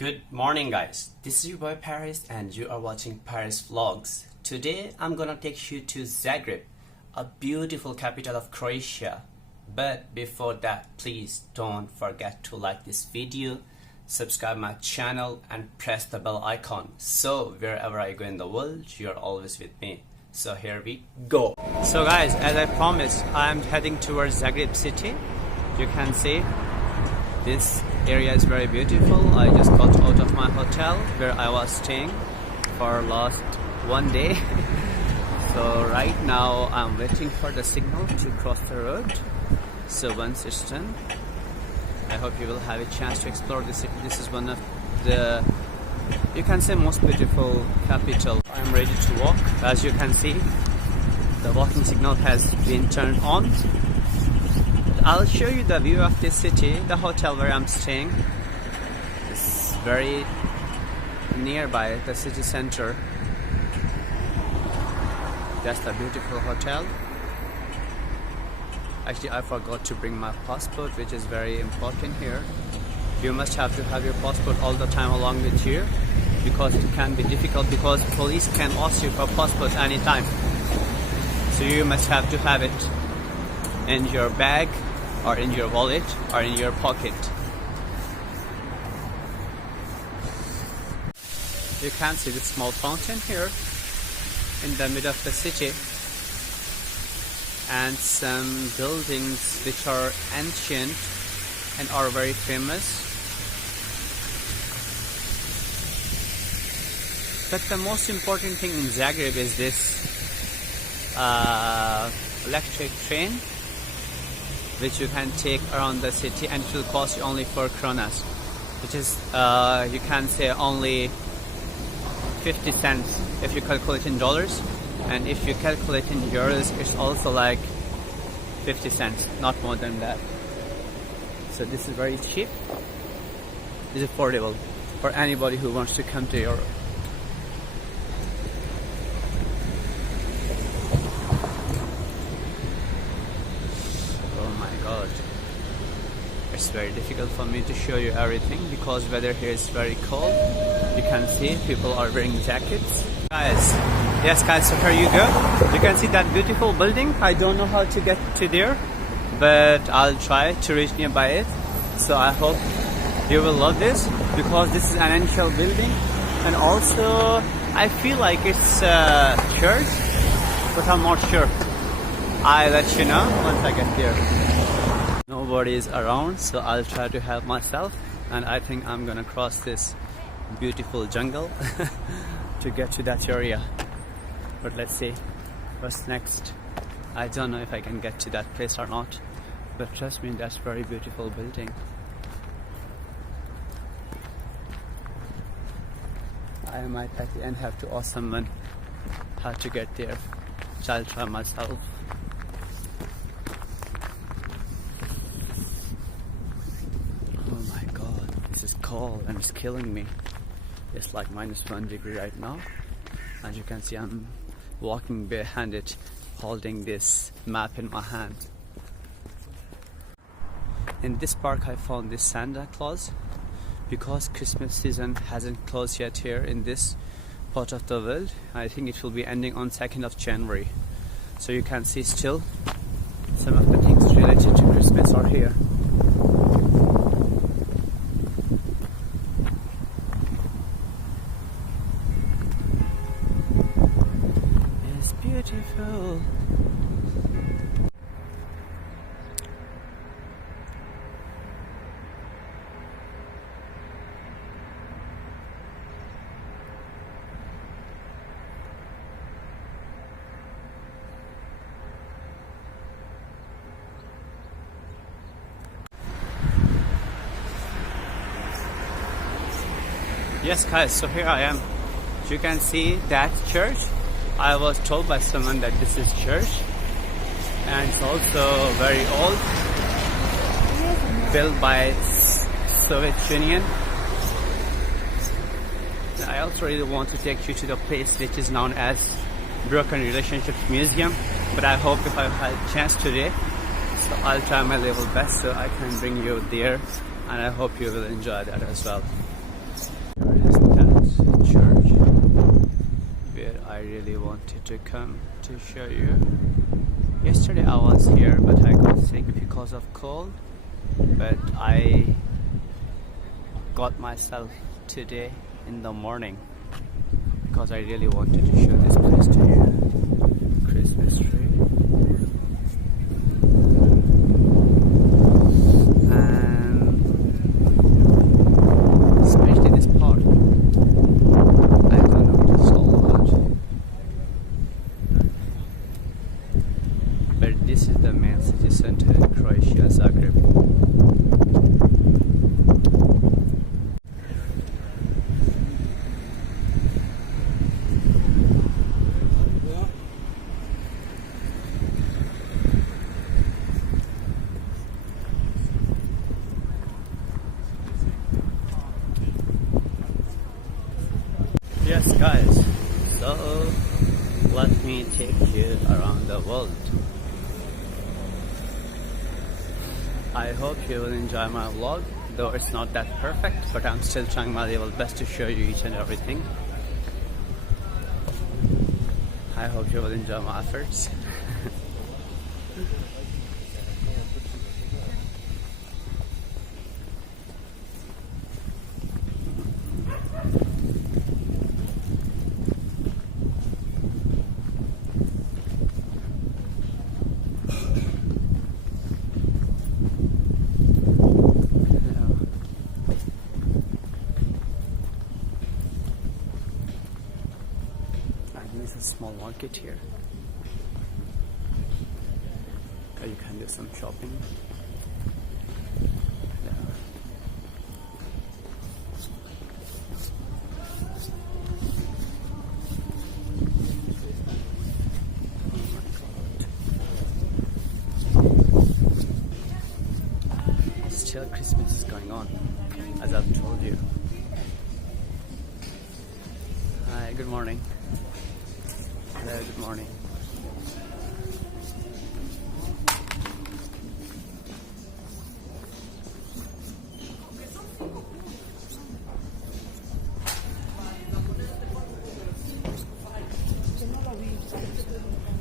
Good morning guys, this is your boy Paris and you are watching Parisvlogs. Today I'm gonna take you to Zagreb, a beautiful capital of Croatia. But before that, please don't forget to like this video, subscribe my channel and press the bell icon. So wherever I go in the world, you're always with me. So here we go. So guys, as I promised, I'm heading towards Zagreb city. You can see this area is very beautiful. I just got out of my hotel where I was staying for last one day. So right now I'm waiting for the signal to cross the road. So once it's done, I hope you will have a chance to explore the city. This is one of the, you can say, most beautiful capital. I'm ready to walk. As you can see, the walking signal has been turned on. I'll show you the view of this city. The hotel where I'm staying is very nearby the city center. That's the beautiful hotel. Actually, I forgot to bring my passport, which is very important here. You must have to have your passport all the time along with you, because it can be difficult, because police can ask you for passport anytime. So you must have to have it in your bag or in your wallet or in your pocket. You can see this small fountain here in the middle of the city, and some buildings which are ancient and are very famous. But the most important thing in Zagreb is this electric train, which you can take around the city, and it will cost you only 4 kronas, which is you can say only 50 cents if you calculate in dollars, and if you calculate in euros it's also like 50 cents, not more than that. So this is very cheap. It's affordable for anybody who wants to come to Europe. It's very difficult for me to show you everything because weather here is very cold. You can see people are wearing jackets. Yes guys, so here you go. You can see that beautiful building. I don't know how to get to there, but I'll try to reach nearby it. So I hope you will love this, because this is an ancient building, and also I feel like it's a church, but I'm not sure. I'll let you know once I get there. Nobody is around, so I'll try to help myself, and I think I'm gonna cross this beautiful jungle to get to that area. But let's see what's next. I don't know if I can get to that place or not, but trust me, that's very beautiful building. I might at the end have to ask someone how to get there, so I'll try myself. Cold and it's killing me. It's like -1 degree right now. As you can see, I'm walking barehanded, holding this map in my hand. In this park I found this Santa Claus, because Christmas season hasn't closed yet here in this part of the world. I think it will be ending on 2nd of January. So you can see still some of the things related to Christmas are here. Beautiful. Yes guys, so here I am. You can see that church. I was told by someone that this is church, and it's also very old, built by Soviet Union. I also really want to take you to the place which is known as Broken Relationships Museum, but I hope if I have a chance today, so I'll try my level best so I can bring you there, and I hope you will enjoy that as well. I really wanted to come to show you. Yesterday I was here, but I got sick because of cold. But I got myself today in the morning because I really wanted to show this place to you. Christmas tree. And especially this part. I don't know what it's all about. But this is the main city center in Croatia, Zagreb. Yes guys, so let me take you around the world. I hope you will enjoy my vlog, though it's not that perfect, but I'm still trying my level best to show you each and everything. I hope you will enjoy my efforts. There's a small market here. You can do some shopping. Still Christmas is going on, as I've told you. Hi, good morning. Hello, good morning.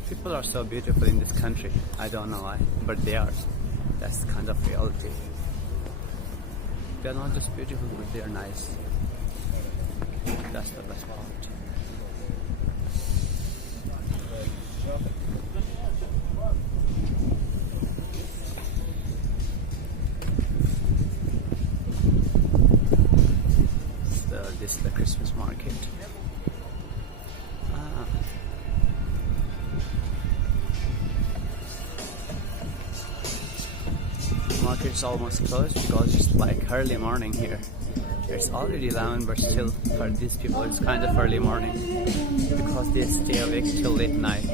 People are so beautiful in this country. I don't know why, but they are. That's kind of reality. They're not just beautiful, but they are nice. That's the best part. So this is the Christmas market. Market is almost closed because it's like early morning here. It's already 11, but still for these people it's kind of early morning because they stay awake till late night.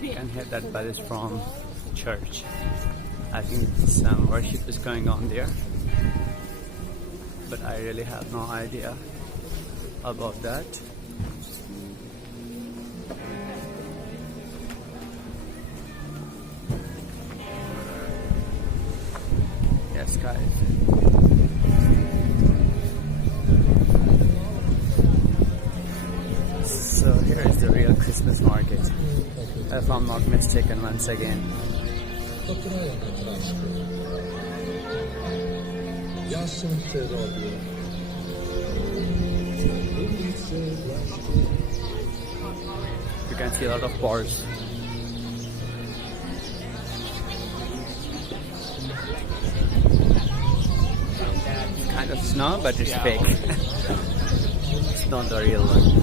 You can hear that bell is from church. I think some worship is going on there, but I really have no idea about that. Yes guys, so here is the real Christmas market, if I'm not mistaken once again. You can see a lot of bars. Kind of snow, but it's fake. It's not the real one.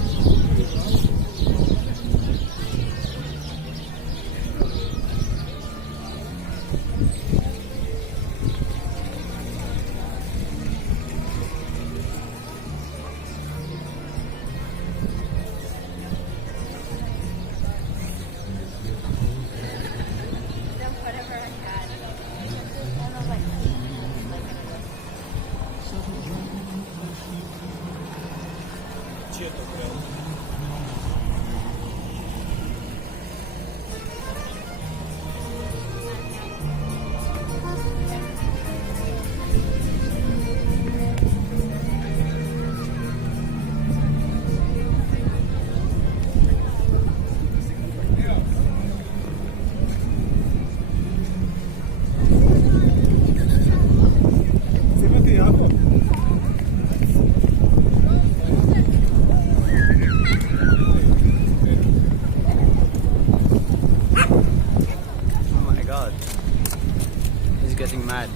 Oh my god, he's getting mad.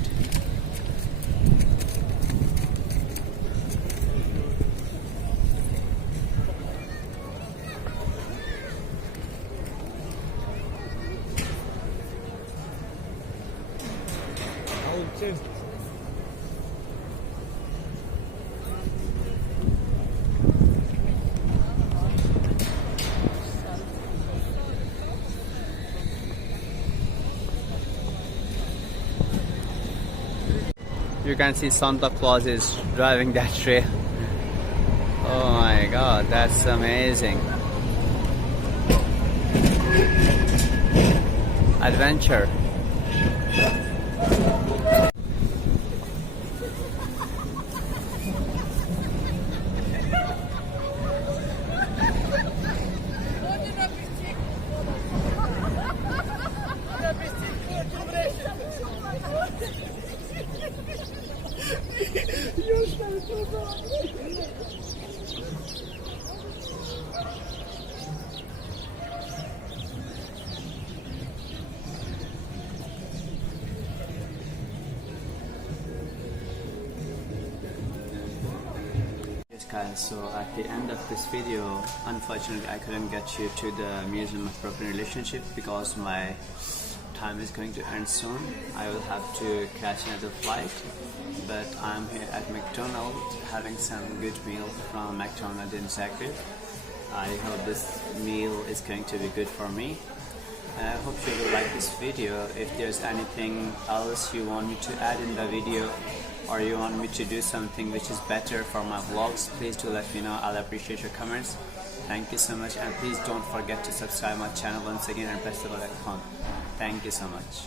You can see Santa Claus is driving that trail. Oh my god, that's amazing. Adventure. Yes guys, so at the end of this video, unfortunately I couldn't get you to the Museum of Broken Relationship because my time is going to end soon. I will have to catch another flight, but I'm here at McDonald's having some good meal from McDonald's in Zagreb. I hope this meal is going to be good for me. I hope you will like this video. If there's anything else you want me to add in the video, or you want me to do something which is better for my vlogs, please do let me know. I'll appreciate your comments. Thank you so much, and please don't forget to subscribe my channel once again and press the bell icon. Thank you so much.